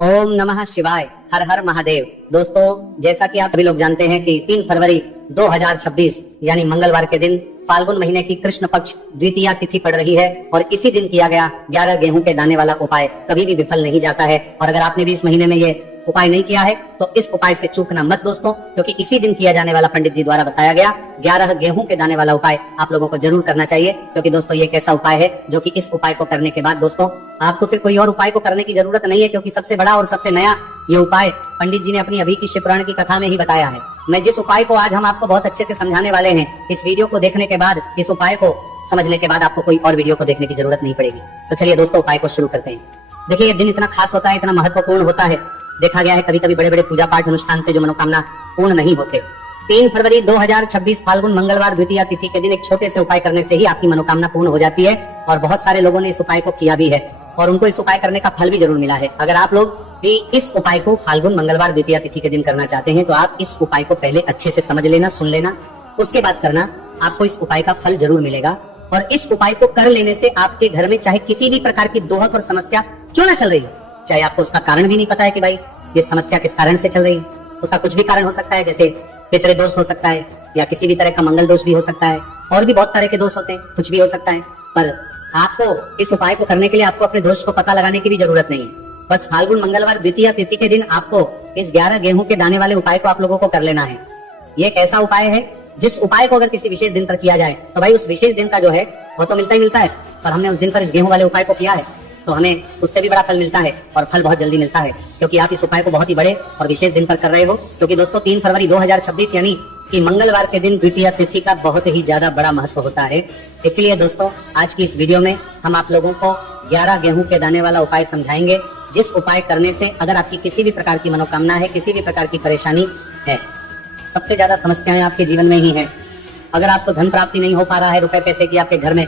ओम नमः शिवाय। हर हर महादेव। दोस्तों, जैसा कि आप सभी लोग जानते हैं कि 3 फरवरी 2026 यानी मंगलवार के दिन फाल्गुन महीने की कृष्ण पक्ष द्वितीया तिथि पड़ रही है और इसी दिन किया गया 11 गेहूं के दाने वाला उपाय कभी भी विफल नहीं जाता है। और अगर आपने भी इस महीने में ये उपाय नहीं किया है तो इस उपाय से चूकना मत दोस्तों, क्योंकि इसी दिन किया जाने वाला पंडित जी द्वारा बताया गया 11 गेहूं के दाने वाला उपाय आप लोगों को जरूर करना चाहिए। क्योंकि दोस्तों ये एक ऐसा उपाय है जो कि इस उपाय को करने के बाद दोस्तों आपको फिर कोई और उपाय को करने की जरूरत नहीं है, क्योंकि सबसे बड़ा और सबसे नया ये उपाय पंडित जी ने अपनी अभी की शिवपुराण की कथा में ही बताया है। मैं जिस उपाय को आज हम आपको बहुत अच्छे से समझाने वाले हैं, इस वीडियो को देखने के बाद, इस उपाय को समझने के बाद आपको कोई और वीडियो को देखने की जरूरत नहीं पड़ेगी। तो चलिए दोस्तों उपाय को शुरू करते हैं। देखिए ये दिन इतना खास होता है, इतना महत्वपूर्ण होता है। देखा गया है कभी कभी बड़े बड़े पूजा पाठ अनुष्ठान से जो मनोकामना पूर्ण नहीं होते। 3 फरवरी 2026 फाल्गुन मंगलवार द्वितीया तिथि के दिन एक छोटे से उपाय करने से ही आपकी मनोकामना पूर्ण हो जाती है। और बहुत सारे लोगों ने इस उपाय को किया भी है और उनको इस उपाय करने का फल भी जरूर मिला है। अगर आप लोग भी इस उपाय को फाल्गुन मंगलवार द्वितीया तिथि के दिन करना चाहते हैं तो आप इस उपाय को पहले अच्छे से समझ लेना, सुन लेना, उसके बाद करना। आपको इस उपाय का फल जरूर मिलेगा। और इस उपाय को कर लेने से आपके घर में चाहे किसी भी प्रकार की दोहक और समस्या क्यों ना चल रही हो, चाहे आपको उसका कारण भी नहीं पता है कि भाई ये समस्या किस कारण से चल रही है, उसका कुछ भी कारण हो सकता है, जैसे पितृ दोष हो सकता है या किसी भी तरह का मंगल दोष भी हो सकता है, और भी बहुत तरह के दोष होते हैं, कुछ भी हो सकता है। पर आपको इस उपाय को करने के लिए आपको अपने दोष को पता लगाने की भी जरूरत नहीं है। बस फाल्गुन मंगलवार द्वितीया तिथि के दिन आपको इस 11 गेहूं के दाने वाले उपाय को आप लोगों को कर लेना है। ये एक ऐसा उपाय है जिस उपाय को अगर किसी विशेष दिन पर किया जाए तो भाई उस विशेष दिन का जो है वो तो मिलता ही मिलता है, पर हमने उस दिन पर इस गेहूं वाले उपाय को किया है तो हमें उससे भी बड़ा फल मिलता है और फल बहुत जल्दी मिलता है, क्योंकि आप इस उपाय को बहुत ही बड़े और विशेष दिन पर कर रहे हो। क्योंकि दोस्तों 3 फरवरी 2026 यानी कि मंगलवार के दिन द्वितीया तिथि का बहुत ही ज्यादा बड़ा महत्व होता है। इसलिए दोस्तों आज की इस वीडियो में हम आप लोगों को 11 गेहूं के दाने वाला उपाय समझाएंगे, जिस उपाय करने से अगर आपकी किसी भी प्रकार की मनोकामना है, किसी भी प्रकार की परेशानी है, सबसे ज्यादा समस्याएं आपके जीवन में ही है। अगर आपको धन प्राप्ति नहीं हो पा रहा है, रुपए पैसे की आपके घर में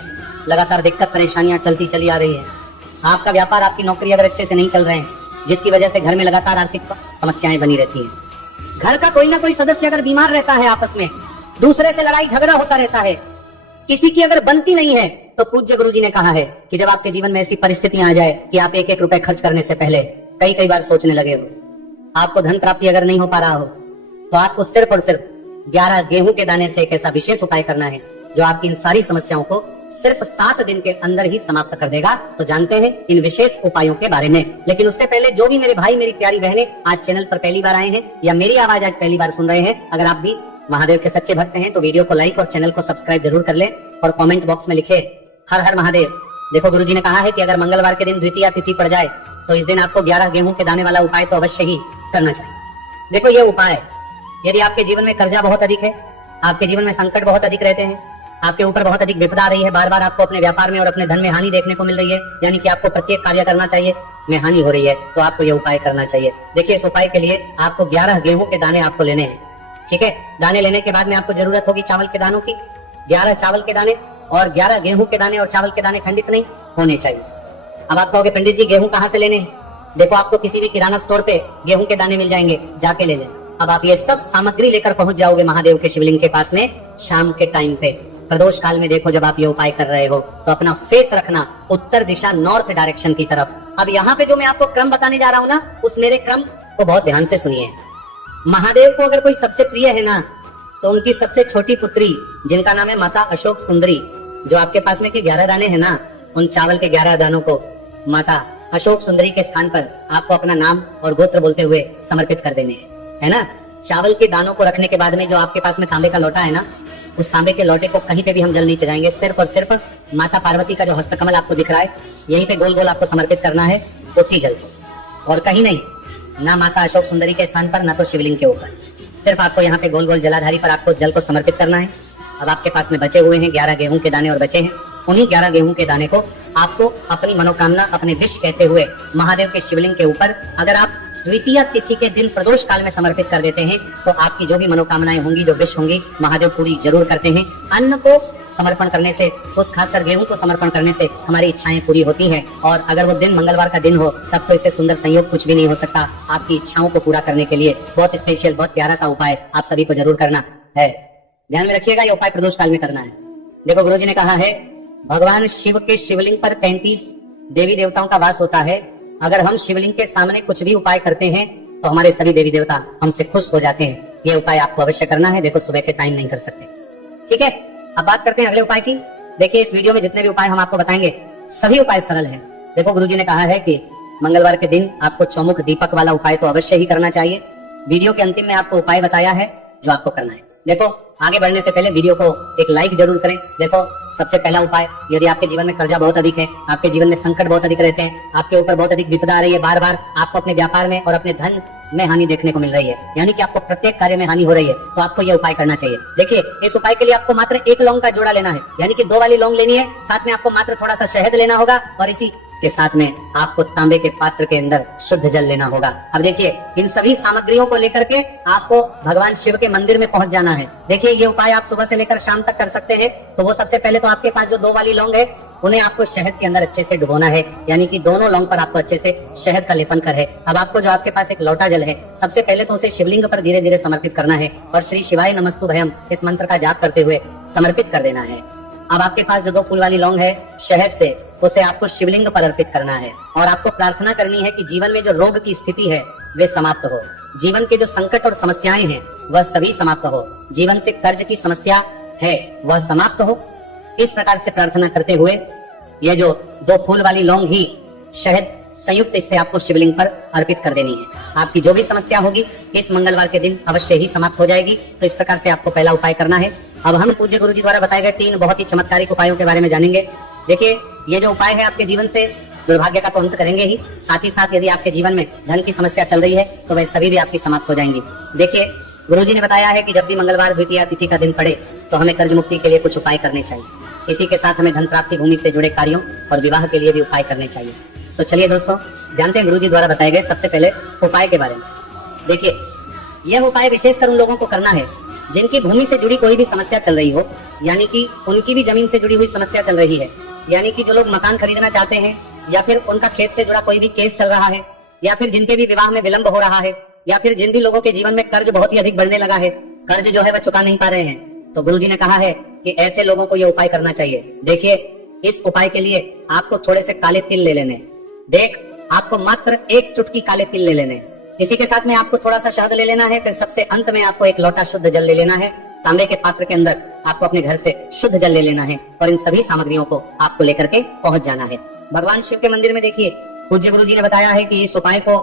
लगातार दिक्कत परेशानियां चलती चली आ रही है, आपका व्यापार आपकी नौकरी अगर अच्छे से नहीं चल रहे हैं, जिसकी वजह से घर में लगातार आर्थिक समस्याएं बनी रहती हैं, घर का कोई ना कोई सदस्य अगर बीमार रहता है, आपस में दूसरे से लड़ाई झगड़ा होता रहता है, किसी की अगर बनती नहीं है, तो पूज्य गुरुजी ने कहा है कि जब आपके जीवन में ऐसी परिस्थितियां आ जाए कि आप 1-1 रुपए खर्च करने से पहले कई बार सोचने लगे हो, आपको धन प्राप्ति अगर नहीं हो पा रहा हो, तो आपको सिर्फ और सिर्फ 11 गेहूं के दाने से एक ऐसा विशेष उपाय करना है जो आपकी इन सारी समस्याओं को सिर्फ 7 दिन के अंदर ही समाप्त कर देगा। तो जानते हैं इन विशेष उपायों के बारे में। लेकिन उससे पहले जो भी मेरे भाई मेरी प्यारी बहनें आज चैनल पर पहली बार आए हैं या मेरी आवाज आज पहली बार सुन रहे हैं, अगर आप भी महादेव के सच्चे भक्त हैं तो वीडियो को लाइक और चैनल को सब्सक्राइब जरूर कर ले और कॉमेंट बॉक्स में लिखे हर हर महादेव। देखो गुरुजी ने कहा है कि अगर मंगलवार के दिन द्वितीया तिथि पड़ जाए तो इस दिन आपको 11 गेहूं के दाने वाला उपाय तो अवश्य ही करना चाहिए। देखो ये उपाय, यदि आपके जीवन में कर्जा बहुत अधिक है, आपके जीवन में संकट बहुत अधिक रहते हैं, आपके ऊपर बहुत अधिक विपदा आ रही है, बार बार आपको अपने व्यापार में और अपने धन में हानि देखने को मिल रही है, यानी कि आपको प्रत्येक कार्य करना चाहिए में हानि हो रही है, तो आपको ये उपाय करना चाहिए। देखिए इस उपाय के लिए आपको 11 गेहूं के दाने आपको लेने हैं, ठीक है। दाने लेने के बाद में आपको जरूरत होगी चावल के दानों की। 11 चावल के दाने और 11 गेहूं के दाने और चावल के दाने खंडित नहीं होने चाहिए। अब आप कहोगे पंडित जी गेहूं कहाँ से लेने हैं? देखो आपको किसी भी किराना स्टोर पे गेहूं के दाने मिल जाएंगे, जाके ले लेना। अब आप ये सब सामग्री लेकर पहुंच जाओगे महादेव के शिवलिंग के पास में शाम के टाइम पे। प्रदोष काल में देखो जब आप ये उपाय कर रहे हो तो अपना फेस रखना उत्तर दिशा नॉर्थ डायरेक्शन की तरफ। अब यहाँ पे जो मैं आपको क्रम बताने जा रहा हूँ ना, उस मेरे क्रम को बहुत ध्यान से सुनिए। महादेव को अगर कोई सबसे प्रिय है ना, तो उनकी सबसे छोटी पुत्री जिनका नाम है माता अशोक सुंदरी, जो आपके पास में के 11 दाने हैं ना, उन चावल के 11 दानों को माता अशोक सुंदरी के स्थान पर आपको अपना नाम और गोत्र बोलते हुए समर्पित कर देने हैं, है ना। चावल के दानों को रखने के बाद में जो आपके पास में तांबे का लोटा है ना, उस तांबे के लोटे को कहीं पे भी हम जल नहीं चढ़ाएंगे, सिर्फ और सिर्फ माता पार्वती का जो हस्तकमल आपको दिख रहा है यहीं पे गोल गोल आपको समर्पित करना है, उसी जल को, और कहीं नहीं, ना माता अशोक सुंदरी के स्थान पर, ना तो शिवलिंग के ऊपर, सिर्फ आपको यहाँ पे गोल गोल जलाधारी पर आपको उस जल को समर्पित करना है। अब आपके पास में बचे हुए हैं 11 गेहूं के दाने और बचे हैं, उन्हीं 11 गेहूं के दाने को आपको अपनी मनोकामना, अपने विश कहते हुए महादेव के शिवलिंग के ऊपर अगर आप द्वितीया तिथि के दिन प्रदोष काल में समर्पित कर देते हैं तो आपकी जो भी मनोकामनाएं होंगी, जो विश होंगी, महादेव पूरी जरूर करते हैं। अन्न को समर्पण करने से, उस खासकर गेहूं को समर्पण करने से हमारी इच्छाएं पूरी होती हैं। और अगर वो दिन मंगलवार का दिन हो तब तो इससे सुंदर संयोग कुछ भी नहीं हो सकता। आपकी इच्छाओं को पूरा करने के लिए बहुत स्पेशल, बहुत प्यारा सा उपाय आप सभी को जरूर करना है। ध्यान में रखिएगा, ये उपाय प्रदोष काल में करना है। देखो गुरुजी ने कहा है भगवान शिव के शिवलिंग पर 33 देवी देवताओं का वास होता है अगर हम शिवलिंग के सामने कुछ भी उपाय करते हैं तो हमारे सभी देवी देवता हमसे खुश हो जाते हैं। ये उपाय आपको अवश्य करना है। देखो सुबह के टाइम नहीं कर सकते, ठीक है। अब बात करते हैं अगले उपाय की। देखिए इस वीडियो में जितने भी उपाय हम आपको बताएंगे सभी उपाय सरल हैं। देखो गुरुजी ने कहा है कि मंगलवार के दिन आपको चौमुख दीपक वाला उपाय तो अवश्य ही करना चाहिए। वीडियो के अंतिम में आपको उपाय बताया है जो आपको करना है। देखो आगे बढ़ने से पहले वीडियो को एक लाइक जरूर करें। देखो सबसे पहला उपाय, यदि आपके जीवन में कर्जा बहुत अधिक है, आपके जीवन में संकट बहुत अधिक रहते हैं, आपके ऊपर बहुत अधिक विपदा आ रही है, बार बार आपको अपने व्यापार में और अपने धन में हानि देखने को मिल रही है, यानी कि आपको प्रत्येक कार्य में हानि हो रही है, तो आपको यह उपाय करना चाहिए। देखिए इस उपाय के लिए आपको मात्र एक लौंग का जोड़ा लेना है, यानी कि 2 वाली लौंग लेनी है। साथ में आपको मात्र थोड़ा सा शहद लेना होगा और इसी के साथ में आपको तांबे के पात्र के अंदर शुद्ध जल लेना होगा। अब देखिए इन सभी सामग्रियों को लेकर के आपको भगवान शिव के मंदिर में पहुंच जाना है। देखिए ये उपाय आप सुबह से लेकर शाम तक कर सकते हैं। तो वो सबसे पहले तो आपके पास जो 2 वाली लौंग है उन्हें आपको शहद के अंदर अच्छे से डुबोना है, यानी कि दोनों लौंग पर आपको अच्छे से शहद का लेपन कर है। अब आपको जो आपके पास एक लोटा जल है, सबसे पहले तो उसे शिवलिंग पर धीरे धीरे समर्पित करना है और श्री शिवाय नमस्तुभयम इस मंत्र का जाप करते हुए समर्पित कर देना है। अब आपके पास जो 2 फूल वाली लौंग है शहद से, उसे आपको शिवलिंग पर अर्पित करना है और आपको प्रार्थना करनी है कि जीवन में जो रोग की स्थिति है वे समाप्त हो, जीवन के जो संकट और समस्याएं हैं वह सभी समाप्त हो, जीवन से कर्ज की समस्या है वह समाप्त हो। इस प्रकार से प्रार्थना करते हुए ये जो 2 फूल वाली लौंग ही शहद संयुक्त इससे आपको शिवलिंग पर अर्पित कर देनी है। आपकी जो भी समस्या होगी इस मंगलवार के दिन अवश्य ही समाप्त हो जाएगी। तो इस प्रकार से आपको पहला उपाय करना है। अब हम पूज्य गुरुजी द्वारा बताए गए 3 बहुत ही चमत्कारिक उपायों के बारे में जानेंगे। देखिए ये जो उपाय है आपके जीवन से दुर्भाग्य का तो अंत करेंगे ही, साथ ही साथ यदि आपके जीवन में धन की समस्या चल रही है तो वह सभी भी आपकी समाप्त हो जाएंगी। देखिए गुरुजी ने बताया है कि जब भी मंगलवार द्वितीया तिथि का दिन पड़े तो हमें कर्ज मुक्ति के लिए कुछ उपाय करने चाहिए। इसी के साथ हमें धन प्राप्ति, भूमि से जुड़े कार्यों और विवाह के लिए भी उपाय करने चाहिए। तो चलिए दोस्तों जानते हैं गुरुजी द्वारा बताए गए सबसे पहले उपाय के बारे में। देखिए यह उपाय विशेषकर उन लोगों को करना है जिनकी भूमि से जुड़ी कोई भी समस्या चल रही हो, यानी कि उनकी भी जमीन से जुड़ी हुई समस्या चल रही है, यानी कि जो लोग मकान खरीदना चाहते हैं या फिर उनका खेत से जुड़ा कोई भी केस चल रहा है, या फिर जिनके भी विवाह में विलंब हो रहा है, या फिर जिन भी लोगों के जीवन में कर्ज बहुत ही अधिक बढ़ने लगा है, कर्ज जो है वह चुका नहीं पा रहे हैं, तो गुरुजी ने कहा है कि ऐसे लोगों को यह उपाय करना चाहिए। देखिए इस उपाय के लिए आपको थोड़े से काले तिल ले लेने। देख आपको मात्र 1 चुटकी काले तिल ले लेने। इसी के साथ में आपको थोड़ा सा शहद ले लेना है। फिर सबसे अंत में आपको एक लोटा शुद्ध जल ले लेना है। तांबे के पात्र के अंदर आपको अपने घर से शुद्ध जल ले लेना है और इन सभी सामग्रियों को आपको लेकर के पहुंच जाना है भगवान शिव के मंदिर में। देखिए पूज्य गुरुजी ने बताया है कि इस उपाय को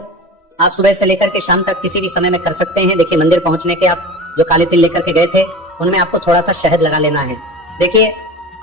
आप सुबह से लेकर के शाम तक किसी भी समय में कर सकते हैं। देखिए मंदिर पहुंचने के आप जो काले तिल लेकर के गए थे उनमें आपको थोड़ा सा शहद लगा लेना है। देखिए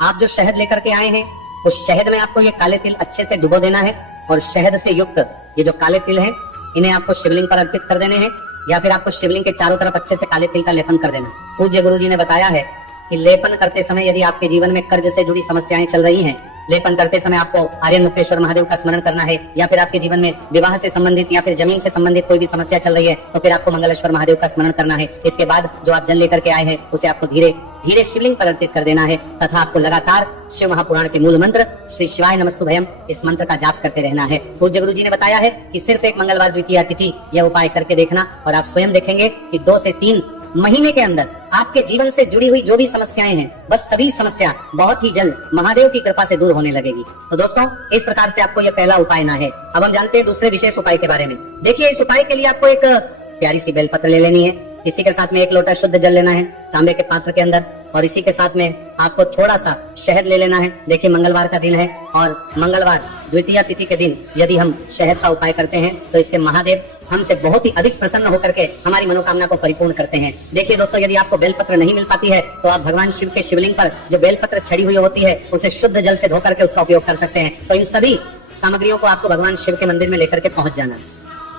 आप जो शहद लेकर के आए हैं उस शहद में आपको ये काले तिल अच्छे से डुबो देना है और शहद से युक्त ये जो काले तिल हैं इन्हें आपको शिवलिंग पर अर्पित कर देने हैं, या फिर आपको शिवलिंग के चारों तरफ अच्छे से काले तिल का लेपन कर देना है। पूज्य गुरुजी ने बताया है कि लेपन करते समय यदि आपके जीवन में कर्ज से जुड़ी समस्याएं चल रही हैं, लेपन करते समय आपको आर्यन मुक्तेश्वर महादेव का स्मरण करना है, या फिर आपके जीवन में विवाह से संबंधित या फिर जमीन से संबंधित कोई भी समस्या चल रही है तो फिर आपको मंगलेश्वर महादेव का स्मरण करना है। इसके बाद जो आप जल लेकर के आए हैं उसे आपको धीरे धीरे शिवलिंग पर अर्पित कर देना है तथा आपको लगातार शिव महापुराण के मूल मंत्र श्री शिवाय नमस्तुभयम इस मंत्र का जाप करते रहना है। पूज्य गुरुजी ने बताया है कि सिर्फ एक मंगलवार द्वितीया तिथि यह उपाय करके देखना और आप स्वयं देखेंगे कि 2 से 3 महीने के अंदर आपके जीवन से जुड़ी हुई जो भी समस्याएं हैं बस सभी समस्या बहुत ही जल्द महादेव की कृपा से दूर होने लगेगी। तो दोस्तों इस प्रकार से आपको यह पहला उपाय ना है। अब हम जानते हैं दूसरे विशेष उपाय के बारे में। देखिए इस उपाय के लिए आपको एक प्यारी सी बेलपत्र ले लेनी है। इसी के साथ में 1 लोटा शुद्ध जल लेना है तांबे के पात्र के अंदर और इसी के साथ में आपको थोड़ा सा शहद ले लेना है। देखिए मंगलवार का दिन है और मंगलवार द्वितीया तिथि के दिन यदि हम शहद का उपाय करते हैं तो इससे महादेव हमसे बहुत ही अधिक प्रसन्न होकर के हमारी मनोकामना को परिपूर्ण करते हैं। देखिए दोस्तों यदि आपको बेलपत्र नहीं मिल पाती है तो आप भगवान शिव के शिवलिंग पर जो बेलपत्र छड़ी हुई होती है उसे शुद्ध जल से धो करके उसका उपयोग कर सकते हैं। तो इन सभी सामग्रियों को आपको भगवान शिव के मंदिर में लेकर के पहुंच जाना है।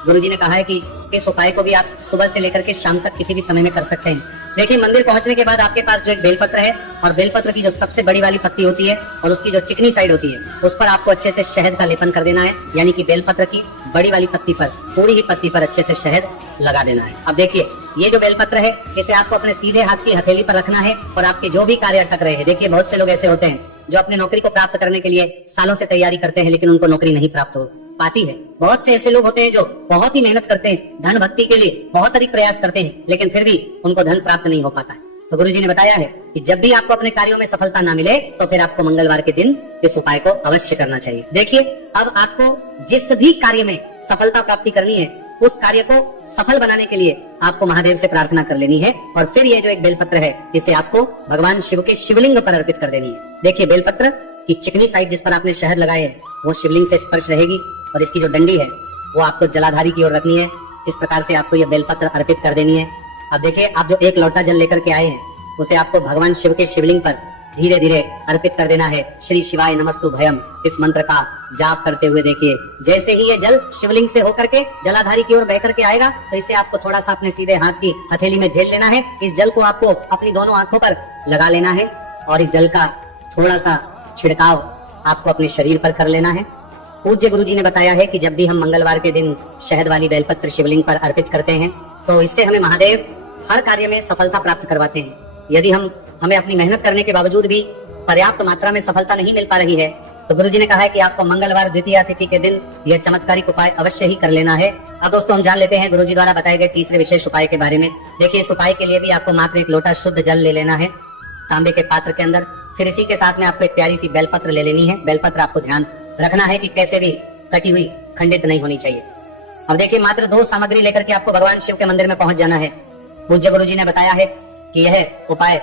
गुरुजी ने कहा है कि इस उपाय को भी आप सुबह से लेकर के शाम तक किसी भी समय में कर सकते हैं। देखिए मंदिर पहुंचने के बाद आपके पास जो एक बेलपत्र है और बेलपत्र की जो सबसे बड़ी वाली पत्ती होती है और उसकी जो चिकनी साइड होती है उस पर आपको अच्छे से शहद का लेपन कर देना है, यानी कि बेलपत्र की बड़ी वाली पत्ती पर पूरी ही पत्ती पर अच्छे से शहद लगा देना है। अब देखिए ये जो बेलपत्र है इसे आपको अपने सीधे हाथ की हथेली पर रखना है और आपके जो भी कार्य अटक रहे हैं, देखिए बहुत से लोग ऐसे होते हैं जो अपने नौकरी को प्राप्त करने के लिए सालों से तैयारी करते हैं लेकिन उनको नौकरी नहीं प्राप्त हो पाती है। बहुत से ऐसे लोग होते हैं जो बहुत ही मेहनत करते हैं, धन भक्ति के लिए बहुत अधिक प्रयास करते हैं लेकिन फिर भी उनको धन प्राप्त नहीं हो पाता है। तो गुरुजी ने बताया है कि जब भी आपको अपने कार्यों में सफलता ना मिले तो फिर आपको मंगलवार के दिन इस उपाय को अवश्य करना चाहिए। देखिए, अब आपको जिस भी कार्य में सफलता प्राप्ति करनी है, उस कार्य को सफल बनाने के लिए आपको महादेव से प्रार्थना कर लेनी है और फिर ये जो एक बेलपत्र है, इसे आपको भगवान शिव के शिवलिंग पर अर्पित कर देनी है। देखिए, बेलपत्र की चिकनी साइड जिस पर आपने शहद लगाए है वो शिवलिंग से स्पर्श रहेगी और इसकी जो डंडी है वो आपको जलाधारी की ओर रखनी है। इस प्रकार से आपको यह बेलपत्र अर्पित कर देनी है। अब देखिए, आप जो एक लोटा जल लेकर के आए हैं उसे आपको भगवान शिव के शिवलिंग पर धीरे धीरे अर्पित कर देना है। श्री शिवाय नमस्तु भयम इस मंत्र का जाप करते हुए देखिए, जैसे ही ये जल शिवलिंग से होकर के जलाधारी की ओर बह करके आएगा तो इसे आपको थोड़ा सा अपने सीधे हाथ की हथेली में झेल लेना है। इस जल को आपको अपनी दोनों आंखों पर लगा लेना है और इस जल का थोड़ा सा छिड़काव आपको अपने शरीर पर कर लेना है। पूज्य गुरुजी ने बताया है कि जब भी हम मंगलवार के दिन शहद वाली बेलपत्र शिवलिंग पर अर्पित करते हैं तो इससे हमें महादेव हर कार्य में सफलता प्राप्त करवाते हैं। यदि हमें अपनी मेहनत करने के बावजूद भी पर्याप्त मात्रा में सफलता नहीं मिल पा रही है तो गुरुजी ने कहा है कि आपको मंगलवार द्वितीया तिथि के दिन यह चमत्कारिक उपाय अवश्य ही कर लेना है। अब दोस्तों, हम जान लेते हैं गुरुजी द्वारा बताए गए तीसरे विशेष उपाय के बारे में। देखिए, इस उपाय के लिए भी आपको मात्र एक लोटा शुद्ध जल ले लेना है तांबे के पात्र के अंदर। फिर इसी के साथ में आपको एक प्यारी सी बेलपत्र ले लेनी है। बेलपत्र आपको ध्यान रखना है कि कैसे भी कटी हुई खंडित नहीं होनी चाहिए। अब देखिए, मात्र 2 सामग्री लेकर के आपको भगवान शिव के मंदिर में पहुंच जाना है। पूज्य गुरुजी ने बताया है कि यह उपाय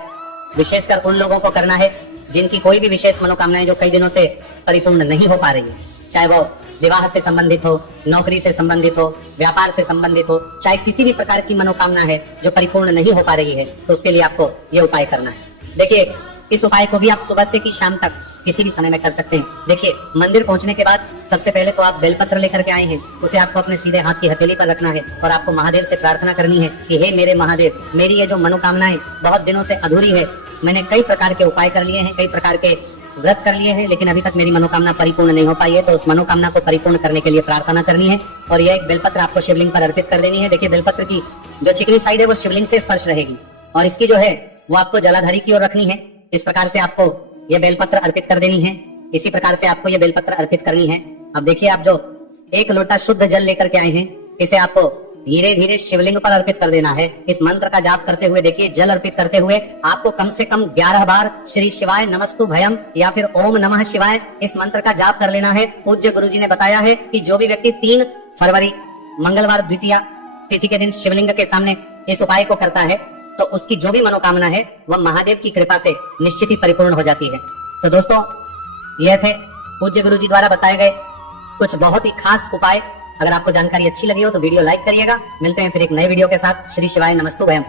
विशेषकर उन लोगों को करना है जिनकी कोई भी विशेष मनोकामनाएं जो कई दिनों से परिपूर्ण नहीं हो पा रही है, चाहे वो विवाह से संबंधित हो, नौकरी से संबंधित हो, व्यापार से संबंधित हो, चाहे किसी भी प्रकार की मनोकामना है जो परिपूर्ण नहीं हो पा रही है, तो उसके लिए आपको यह उपाय करना है। देखिए, इस उपाय को भी आप सुबह से की शाम तक किसी भी समय में कर सकते हैं। देखिए, मंदिर पहुंचने के बाद सबसे पहले तो आप बेलपत्र लेकर के आए हैं, उसे आपको अपने सीधे हाथ की हथेली पर रखना है और आपको महादेव से प्रार्थना करनी है कि हे मेरे महादेव, मेरी ये जो मनोकामनाएं बहुत दिनों से अधूरी है, मैंने कई प्रकार के उपाय कर लिए हैं, कई प्रकार के व्रत कर लिए हैं, लेकिन अभी तक मेरी मनोकामना परिपूर्ण नहीं हो पाई है, तो उस मनोकामना को परिपूर्ण करने के लिए प्रार्थना करनी है और यह एक बेलपत्र आपको शिवलिंग पर अर्पित कर देनी है। देखिए, बेलपत्र की जो चिकनी साइड है वो शिवलिंग से स्पर्श रहेगी और इसकी जो है वो आपको जलाधारी की ओर रखनी है। इस प्रकार से आपको यह बेलपत्र अर्पित कर देनी है। इसी प्रकार से आपको यह बेलपत्र अर्पित करनी है। अब देखिए, आप जो एक लोटा शुद्ध जल लेकर के आए हैं, इसे आपको धीरे धीरे शिवलिंग पर अर्पित कर देना है। इस मंत्र का जाप करते हुए देखिए, जल अर्पित करते हुए आपको कम से कम 11 बार श्री शिवाय नमस्तु भयम या फिर ओम नमः शिवाय इस मंत्र का जाप कर लेना है। पूज्य गुरुजी ने बताया है कि जो भी व्यक्ति 3 फरवरी मंगलवार द्वितीया तिथि के दिन शिवलिंग के सामने इस उपाय को करता है तो उसकी जो भी मनोकामना है वह महादेव की कृपा से निश्चित ही परिपूर्ण हो जाती है। तो दोस्तों, यह थे पूज्य गुरुजी द्वारा बताए गए कुछ बहुत ही खास उपाय। अगर आपको जानकारी अच्छी लगी हो तो वीडियो लाइक करिएगा। मिलते हैं फिर एक नए वीडियो के साथ। श्री शिवाय नमस्तु भयम।